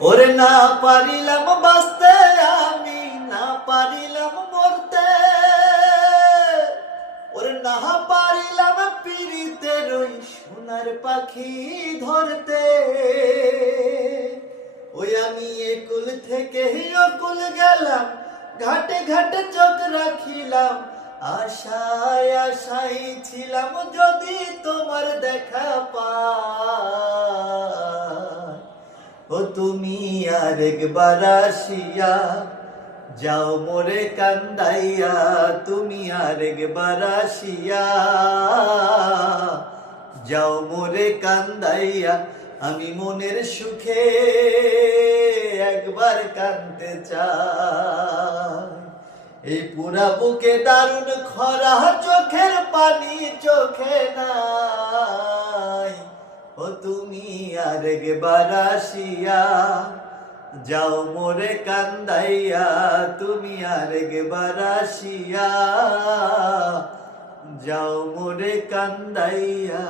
ওরে না পারিলাম বাঁচতে, আমি না পারিলাম মরতে, ওরে না পারিলাম পিরিতের ওই সোনার পাখি ধরতে। ওই আমি একুল থেকে অকুল গেলাম, ঘাটে ঘাটে চোখ রাখিলাম, আশায় আশাই ছিলাম যদি তোমার দেখা পাই। ও তুমি আরেকবার আসিয়া যাও মোরে কান্দাইয়া, তুমি আরেকবার আসিয়া যাও মোরে কান্দাইয়া, আমি মনের সুখে একবার কাঁদতে চাই। এই পুরা বুকে দারুণ খরা, চোখের পানি চোখে নাই। ও তুমি আরেকবার আসিয়া যাও মোরে কান্দাইয়া, তুমি আরেকবার আসিয়া যাও মোরে কান্দাইয়া।